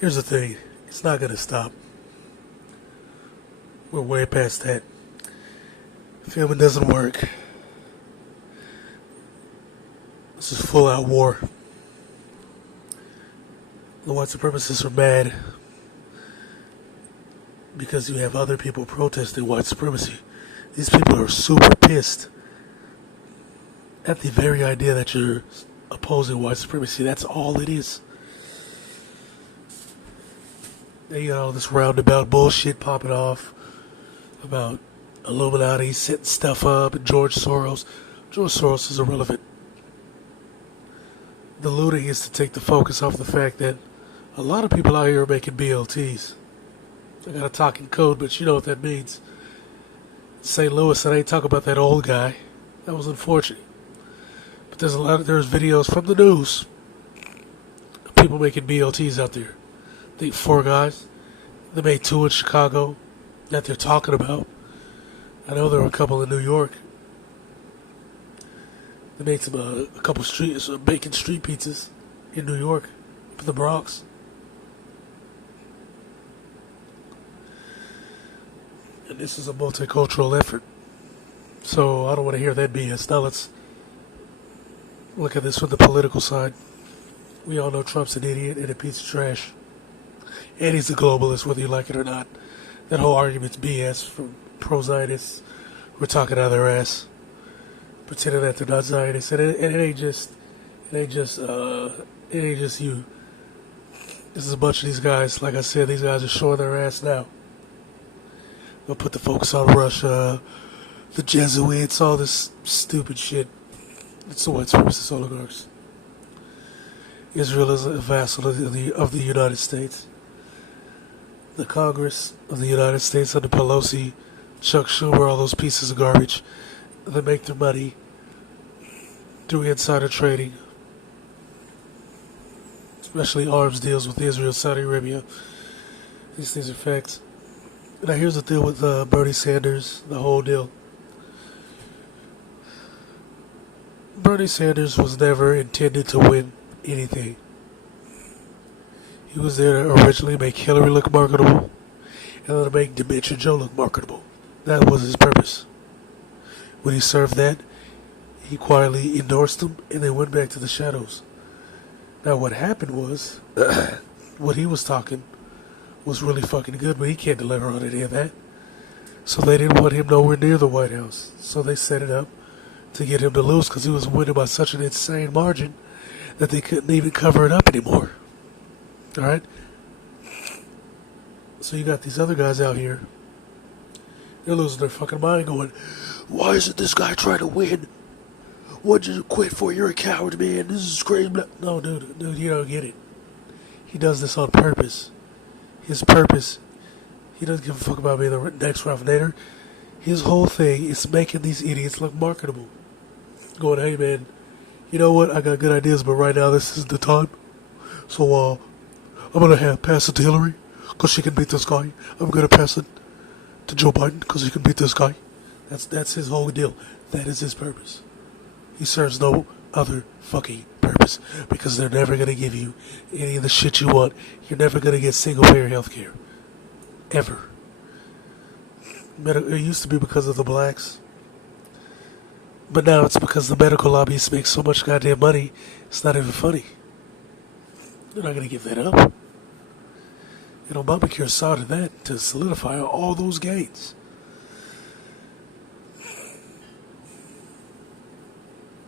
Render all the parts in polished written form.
Here's the thing. It's not going to stop. We're way past that. Filming doesn't work. This is full out war. The white supremacists are mad because you have other people protesting white supremacy. These people are super pissed at the very idea that you're opposing white supremacy. That's all it is. They got all this roundabout bullshit popping off about Illuminati setting stuff up and George Soros. George Soros is irrelevant. The looting is to take the focus off the fact that a lot of people out here are making BLTs. I got to talk in code, but you know what that means. St. Louis, I ain't talking about that old guy. That was unfortunate. But there's videos from the news of people making BLTs out there. I think 4 guys. They made 2 in Chicago that they're talking about. I know there were a couple in New York. They made some a couple bacon street pizzas in New York for the Bronx. And this is a multicultural effort. So I don't want to hear that BS. Now let's look at this from the political side. We all know Trump's an idiot and a piece of trash. And he's a globalist, whether you like it or not. That whole argument's BS from pro-Zionists who are talking out of their ass, pretending that they're not Zionists. And it ain't just you. This is a bunch of these guys. Like I said, these guys are showing their ass now. They'll put the focus on Russia, the Jesuits, all this stupid shit. It's the white supremacist oligarchs. Israel is a vassal of the United States. The Congress of the United States under Pelosi, Chuck Schumer, all those pieces of garbage, they make their money through insider trading, especially arms deals with Israel, Saudi Arabia. These things are facts. Now here's the deal with Bernie Sanders, the whole deal. Bernie Sanders was never intended to win anything. He was there to originally make Hillary look marketable and then to make Dementia Joe look marketable. That was his purpose. When he served that, he quietly endorsed them and they went back to the shadows. Now what happened was, what he was talking was really fucking good, but he can't deliver on any of that. So they didn't want him nowhere near the White House. So they set it up to get him to lose because he was winning by such an insane margin that they couldn't even cover it up anymore. Alright? So you got these other guys out here. They're losing their fucking mind going, why isn't this guy trying to win? What'd you quit for? You're a coward, man. This is crazy. No, dude, you don't get it. He does this on purpose. His purpose, he doesn't give a fuck about being the next Ralph Nader. His whole thing is making these idiots look marketable. Going, hey man, you know what? I got good ideas, but right now this isn't the time. So I'm gonna pass it to Hillary because she can beat this guy. I'm gonna pass it to Joe Biden because he can beat this guy. That's his whole deal. That is his purpose. He serves no other fucking purpose because they're never gonna give you any of the shit you want. You're never gonna get single payer health care. Ever. It used to be because of the blacks. But now it's because the medical lobbyists make so much goddamn money, it's not even funny. They're not going to give that up. And Obamacare saw to that to solidify all those gains.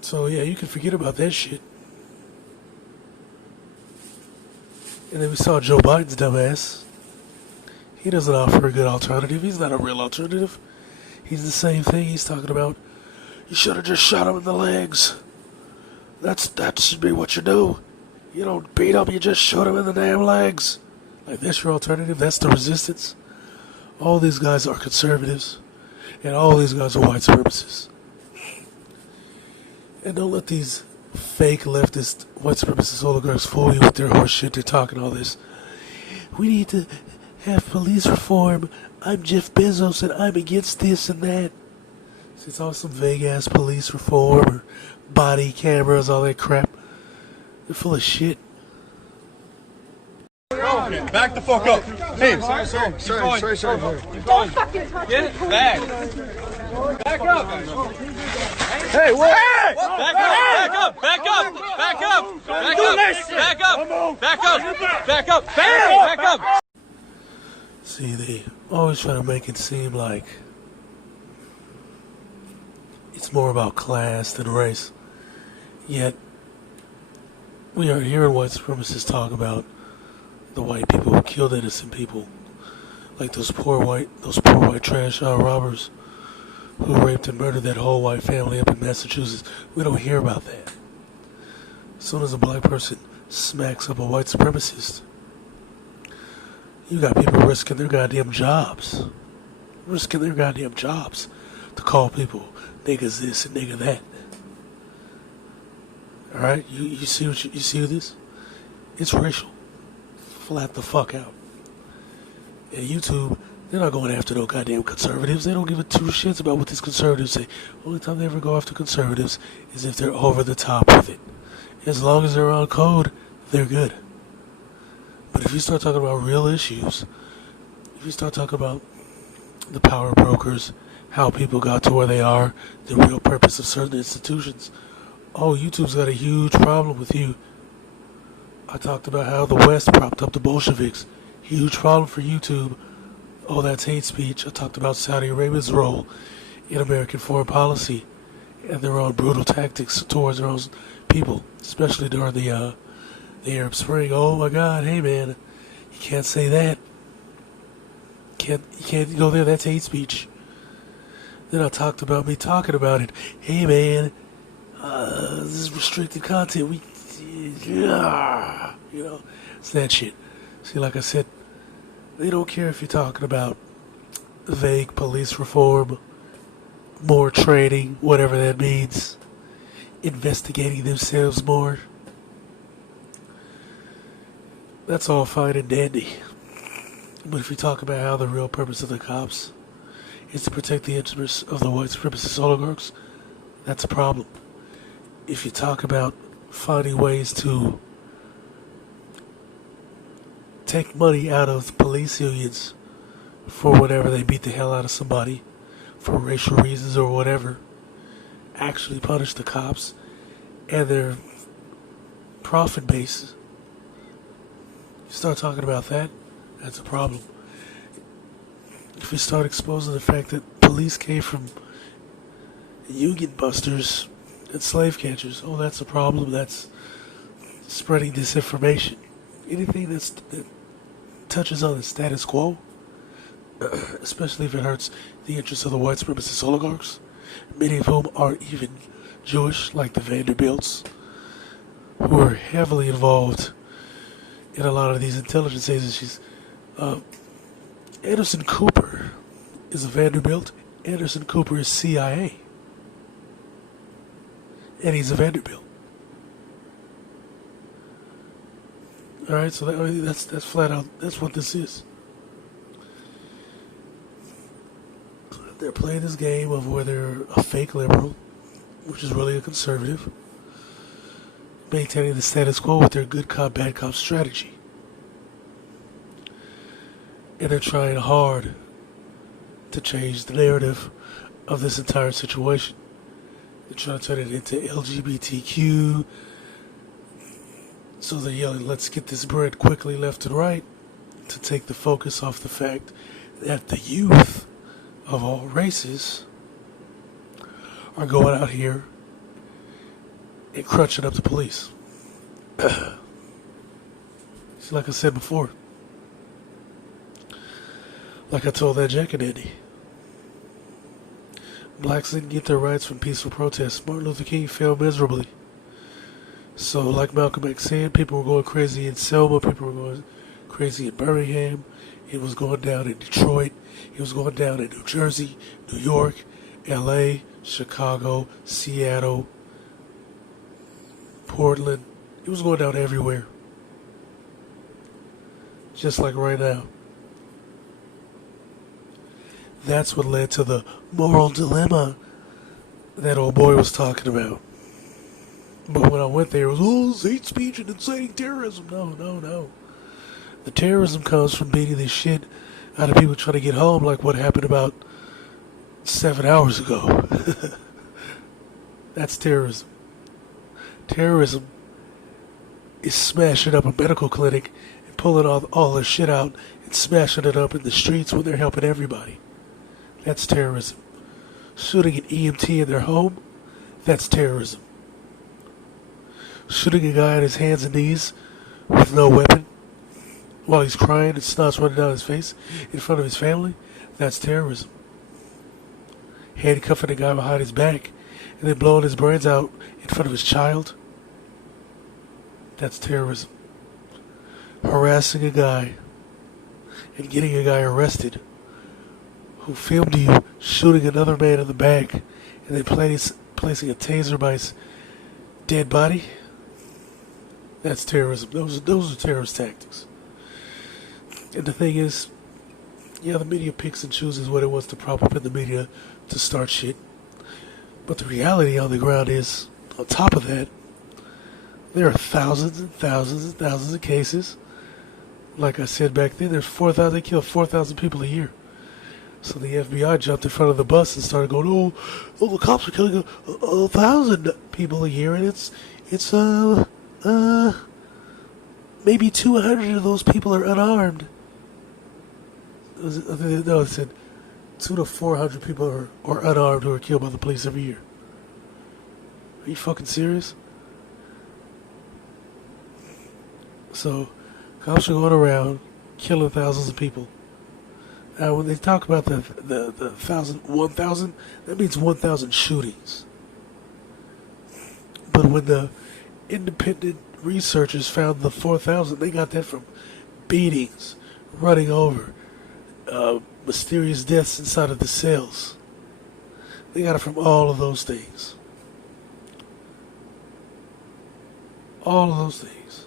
So yeah, you can forget about that shit. And then we saw Joe Biden's dumbass. He doesn't offer a good alternative. He's not a real alternative. He's the same thing. He's talking about, you should have just shot him in the legs. That should be what you do. You don't beat him, you just shoot him in the damn legs. Like, that's your alternative? That's the resistance? All these guys are conservatives. And all these guys are white supremacists. And don't let these fake leftist white supremacist oligarchs fool you with their horse shit. They're talking all this. We need to have police reform. I'm Jeff Bezos and I'm against this and that. See, it's all some vague ass police reform or body cameras, all that crap. They're full of shit. Back the fuck up. Hey, Sorry. Don't fucking touch get it back. Back up. Hey, what? Hey! Back up. See, they always try to make it seem like it's more about class than race. Yet, we are hearing white supremacists talk about the white people who killed innocent people, like those poor white trash robbers who raped and murdered that whole white family up in Massachusetts. We don't hear about that. As soon as a black person smacks up a white supremacist, you got people risking their goddamn jobs. To call people niggas this and nigga that. Alright? You see this? It's racial. Flat the fuck out. And YouTube, they're not going after no goddamn conservatives. They don't give a two shits about what these conservatives say. Only time they ever go after conservatives is if they're over the top with it. As long as they're on code, they're good. But if you start talking about real issues, if you start talking about the power brokers, how people got to where they are, the real purpose of certain institutions, oh, YouTube's got a huge problem with you. I talked about how the West propped up the Bolsheviks. Huge problem for YouTube. Oh, that's hate speech. I talked about Saudi Arabia's role in American foreign policy and their own brutal tactics towards their own people, especially during the Arab Spring. Oh my God, hey man, you can't say that. You can't go there. That's hate speech. Then I talked about me talking about it. Hey man, this is restricted content. It's that shit. See, like I said, they don't care if you're talking about vague police reform, more training, whatever that means, investigating themselves more. That's all fine and dandy. But if you talk about how the real purpose of the cops is to protect the interests of the white supremacist oligarchs, that's a problem. If you talk about finding ways to take money out of police unions for whenever they beat the hell out of somebody for racial reasons or whatever, actually punish the cops and their profit base. You start talking about that, that's a problem. If you start exposing the fact that police came from union busters and slave catchers, oh, that's a problem. That's spreading disinformation. Anything that touches on the status quo, especially if it hurts the interests of the white supremacist oligarchs, many of whom aren't even Jewish, like the Vanderbilts, who are heavily involved in a lot of these intelligence agencies. Anderson Cooper is a Vanderbilt. Anderson Cooper is CIA. And he's a Vanderbilt. Alright, so that's flat out, that's what this is. They're playing this game of where they're a fake liberal, which is really a conservative, maintaining the status quo with their good cop, bad cop strategy. And they're trying hard to change the narrative of this entire situation. They're trying to turn it into LGBTQ. So they're yelling, let's get this bread quickly left and right, to take the focus off the fact that the youth of all races are going out here and crunching up the police. See, like I said before, like I told that Jack and Andy, blacks didn't get their rights from peaceful protests. Martin Luther King failed miserably. So, like Malcolm X said, people were going crazy in Selma, people were going crazy in Birmingham, it was going down in Detroit, it was going down in New Jersey, New York, LA, Chicago, Seattle, Portland. It was going down everywhere. Just like right now. That's what led to the moral dilemma that old boy was talking about. But when I went there, it was, oh, hate speech and inciting terrorism. No. The terrorism comes from beating the shit out of people trying to get home, like what happened about 7 hours ago. That's terrorism. Terrorism is smashing up a medical clinic and pulling all their shit out and smashing it up in the streets when they're helping everybody. That's terrorism. Shooting an EMT in their home, that's terrorism. Shooting a guy on his hands and knees with no weapon while he's crying and snot's running down his face in front of his family, that's terrorism. Handcuffing a guy behind his back and then blowing his brains out in front of his child, that's terrorism. Harassing a guy and getting a guy arrested who filmed you shooting another man in the back and then placing a taser by his dead body, that's terrorism. Those are terrorist tactics. And the thing is, yeah, the media picks and chooses what it wants to prop up in the media to start shit. But the reality on the ground is, on top of that, there are thousands and thousands and thousands of cases. Like I said back then, there's 4,000, they kill 4,000 people a year. So the FBI jumped in front of the bus and started going, oh, the cops are killing 1,000 people a year, and it's maybe 200 of those people are unarmed. No, it said 200 to 400 people are unarmed who are killed by the police every year. Are you fucking serious? So, cops are going around killing thousands of people. Now, when they talk about the 1,000, that means 1,000 shootings. But when the independent researchers found the 4,000, they got that from beatings, running over, mysterious deaths inside of the cells. They got it from all of those things. All of those things.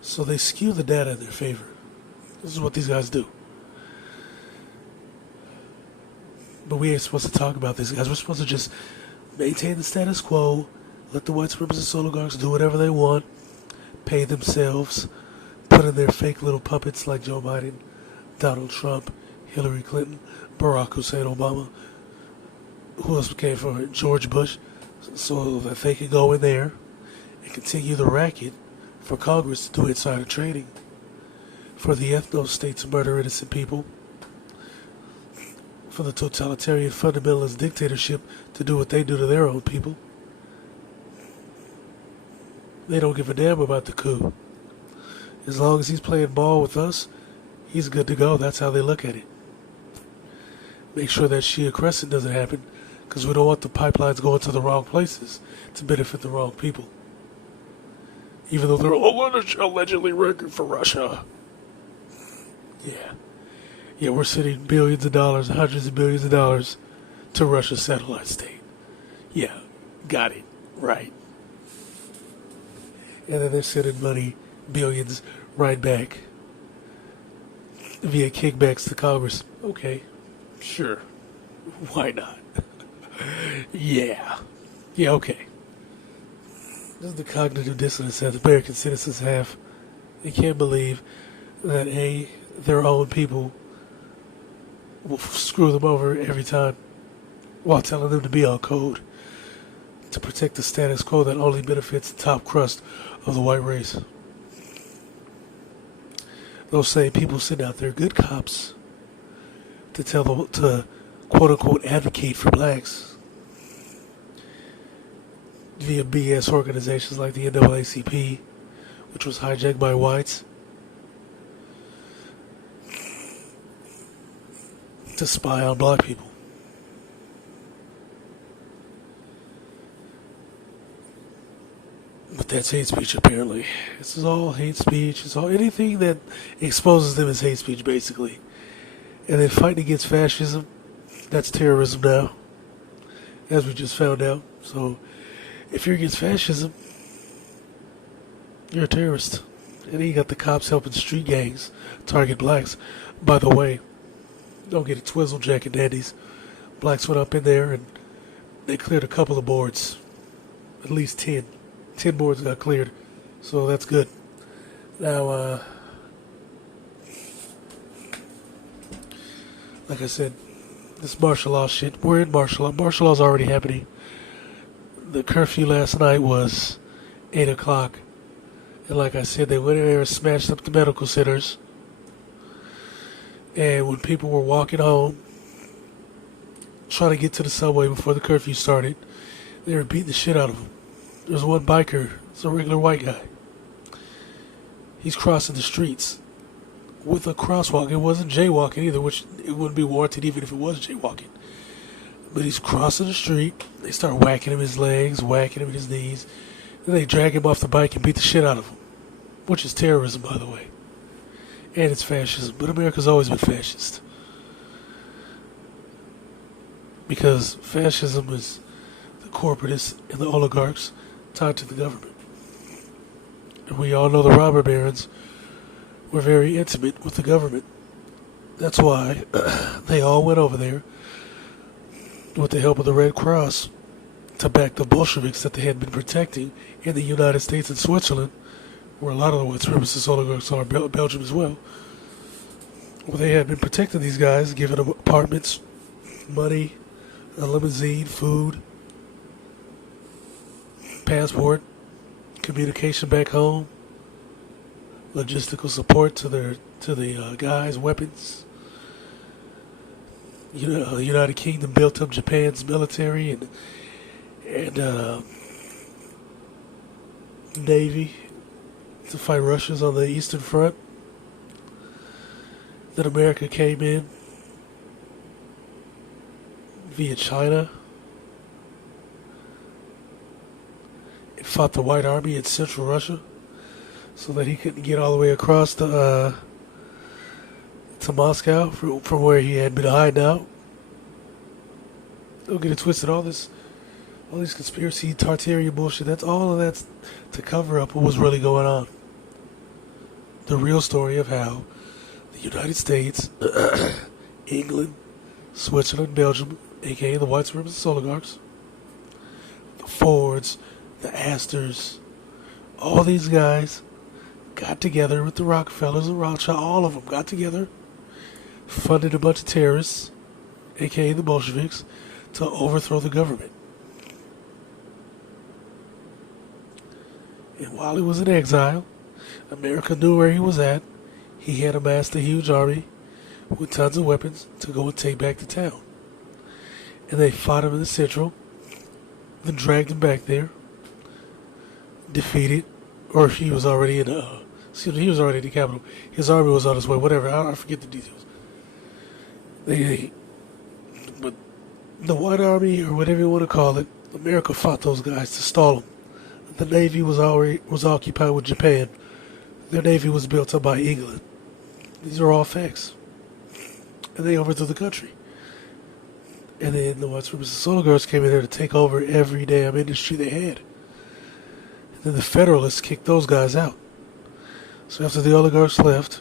So they skew the data in their favor. This is what these guys do. But we ain't supposed to talk about this, guys. We're supposed to just maintain the status quo, let the white supremacist oligarchs do whatever they want, pay themselves, put in their fake little puppets like Joe Biden, Donald Trump, Hillary Clinton, Barack Hussein Obama. Who else came from it? George Bush. So that they can go in there and continue the racket for Congress to do insider trading, for the ethno-state to murder innocent people, for the totalitarian fundamentalist dictatorship to do what they do to their own people. They don't give a damn about the coup. As long as he's playing ball with us, he's good to go. That's how they look at it. Make sure that Shia Crescent doesn't happen, because we don't want the pipelines going to the wrong places to benefit the wrong people. Even though they're all allegedly working for Russia. Yeah, we're sending billions of dollars, hundreds of billions of dollars to Russia's satellite state. Yeah, got it, right. And then they're sending money, billions, right back via kickbacks to Congress. Okay, sure, why not? Yeah, okay. This is the cognitive dissonance that American citizens have. They can't believe that their own people will screw them over every time while telling them to be on code to protect the status quo that only benefits the top crust of the white race. Those same people sitting out there, good cops, to quote unquote advocate for blacks via BS organizations like the NAACP, which was hijacked by whites, to spy on black people. But that's hate speech, apparently. This is all hate speech. It's all anything that exposes them as hate speech, basically. And then fighting against fascism, that's terrorism now, as we just found out. So if you're against fascism, you're a terrorist. And then you got the cops helping street gangs target blacks. By the way, don't get it twizzled, Jack and Dandies. Blacks went up in there and they cleared a couple of boards. At least 10. 10 boards got cleared. So that's good. Now, like I said, this martial law shit, we're in martial law. Martial law's already happening. The curfew last night was 8 o'clock. And like I said, they went in there and smashed up the medical centers. And when people were walking home, trying to get to the subway before the curfew started, they were beating the shit out of them. There's one biker, it's a regular white guy. He's crossing the streets with a crosswalk. It wasn't jaywalking either, which it wouldn't be warranted even if it was jaywalking. But he's crossing the street. They start whacking him his legs, whacking him in his knees. Then they drag him off the bike and beat the shit out of him. Which is terrorism, by the way. And it's fascism. But America's always been fascist. Because fascism is the corporatists and the oligarchs tied to the government. And we all know the robber barons were very intimate with the government. That's why they all went over there with the help of the Red Cross to back the Bolsheviks that they had been protecting in the United States and Switzerland, where a lot of the white supremacist oligarchs are, Belgium as well. Well, they had been protecting these guys, giving them apartments, money, a limousine, food, passport, communication back home, logistical support to the guys, weapons. You know, the United Kingdom built up Japan's military and Navy to fight Russians on the Eastern Front. Then America came in via China and fought the White Army in Central Russia so that he couldn't get all the way across to Moscow from where he had been hiding out. Don't get it twisted. All these conspiracy Tartarian bullshit, that's to cover up what was really going on. The real story of how the United States, England, Switzerland, Belgium, aka the white supremacist oligarchs, the Fords, the Astors, all these guys got together with the Rockefellers and Rothschild, all of them got together, funded a bunch of terrorists, aka the Bolsheviks, to overthrow the government. And while he was in exile, America knew where he was at. He had amassed a huge army with tons of weapons to go and take back the town. And they fought him in the central, then dragged him back there, defeated, or he was already in he was already in the capital. His army was on his way, whatever, I forget the details. But the White Army, or whatever you want to call it, America fought those guys to stall them. The Navy was occupied with Japan. Their Navy was built up by England. These are all facts. And they overthrew the country. And then the white supremacist oligarchs came in there to take over every damn industry they had. And then the Federalists kicked those guys out. So after the oligarchs left,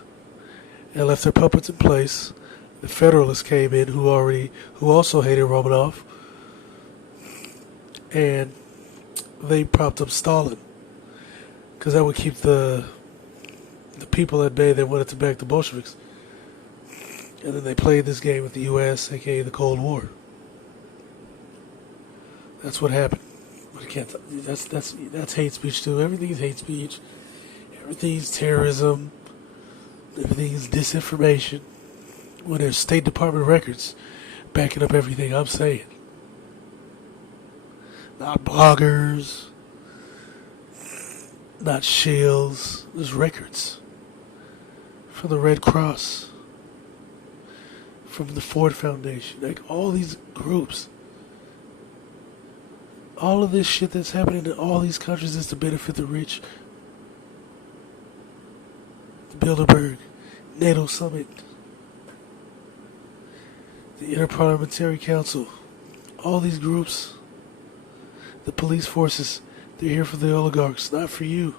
and left their puppets in place, the Federalists came in who also hated Romanov. And they propped up Stalin. Because that would keep the people at bay that wanted to back the Bolsheviks. And then they played this game with the U.S., aka the Cold War. That's what happened. But that's hate speech too. Everything is hate speech. Everything is terrorism. Everything is disinformation. When there's State Department records backing up everything I'm saying. Not bloggers. Not shills. There's records. From the Red Cross. From the Ford Foundation. Like all these groups. All of this shit that's happening in all these countries is to benefit the rich. The Bilderberg, NATO Summit, the Interparliamentary Council, all these groups, the police forces, they're here for the oligarchs, not for you.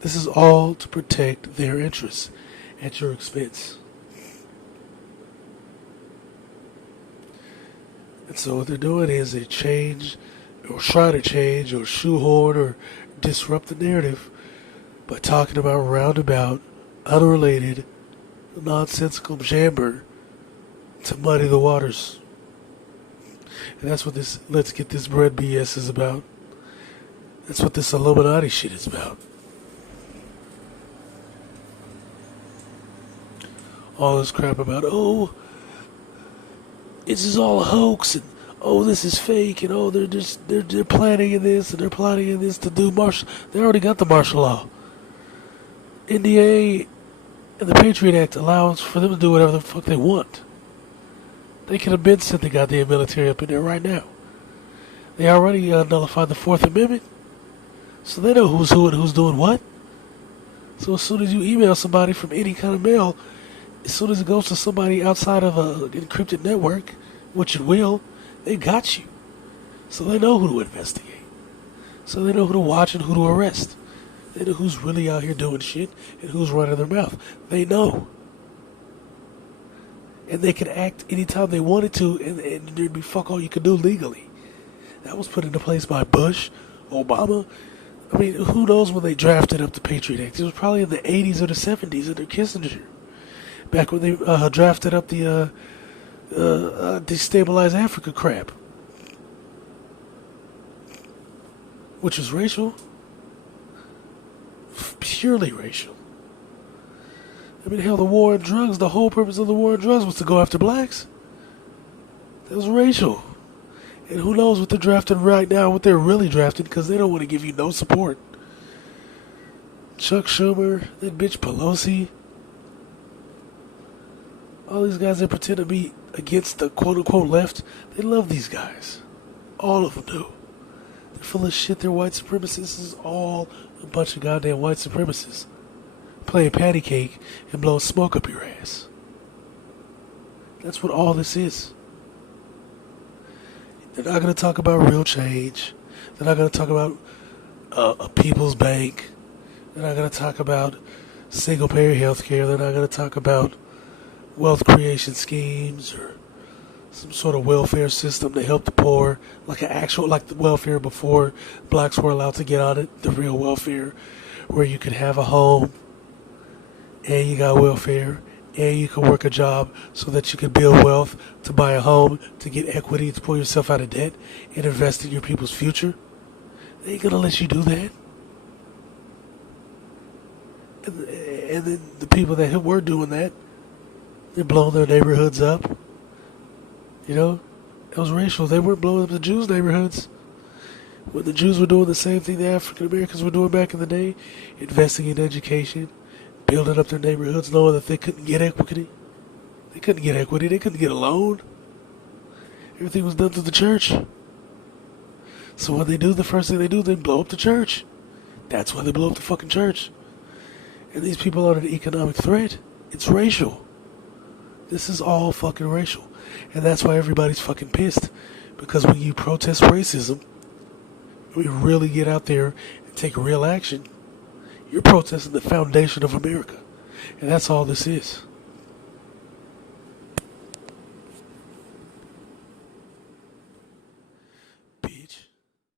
This is all to protect their interests at your expense. And so what they're doing is they change, or try to change, or shoehorn, or disrupt the narrative by talking about roundabout, unrelated, nonsensical jamber to muddy the waters. And that's what this let's get this bread BS is about. That's what this Illuminati shit is about. All this crap about, oh, this is all a hoax, and oh, this is fake, and oh, they're planning in this, and they're planning in this to do martial. They already got the martial law. NDA and the Patriot Act allows for them to do whatever the fuck they want. They could have been sent the goddamn military up in there right now. They already nullified the Fourth Amendment, so they know who's who and who's doing what. So as soon as you email somebody from any kind of mail, as soon as it goes to somebody outside of an encrypted network, which it will, they got you. So they know who to investigate. So they know who to watch and who to arrest. They know who's really out here doing shit and who's running their mouth. They know. And they can act anytime they wanted to, and there'd be fuck all you could do legally. That was put into place by Bush, Obama. I mean, who knows when they drafted up the Patriot Act? It was probably in the 80s or the 70s under Kissinger. Back when they drafted up the Destabilize Africa crap. Which was racial. Purely racial. I mean, hell, the war on drugs, the whole purpose of the war on drugs was to go after blacks. That was racial. And who knows what they're drafting right now, what they're really drafting, because they don't want to give you no support. Chuck Schumer, that bitch Pelosi. All these guys that pretend to be against the quote-unquote left, they love these guys. All of them do. They're full of shit, they're white supremacists. This is all a bunch of goddamn white supremacists. Playing patty cake and blowing smoke up your ass. That's what all this is. They're not going to talk about real change. They're not going to talk about a people's bank. They're not going to talk about single-payer health care. They're not going to talk about wealth creation schemes or some sort of welfare system to help the poor, like the welfare before blacks were allowed to get on it, the real welfare, where you could have a home and you got welfare and you could work a job so that you could build wealth to buy a home, to get equity, to pull yourself out of debt and invest in your people's future. They ain't gonna let you do that. And then the people that were doing that, they're blowing their neighborhoods up. You know, it was racial. They weren't blowing up the Jews' neighborhoods. When the Jews were doing the same thing the African Americans were doing back in the day, investing in education, building up their neighborhoods, knowing that they couldn't get equity. They couldn't get equity. They couldn't get a loan. Everything was done through the church. So what they do, the first thing they do, they blow up the church. That's why they blow up the fucking church. And these people aren't an economic threat. It's racial. This is all fucking racial. And that's why everybody's fucking pissed. Because when you protest racism, when you really get out there and take real action, you're protesting the foundation of America. And that's all this is.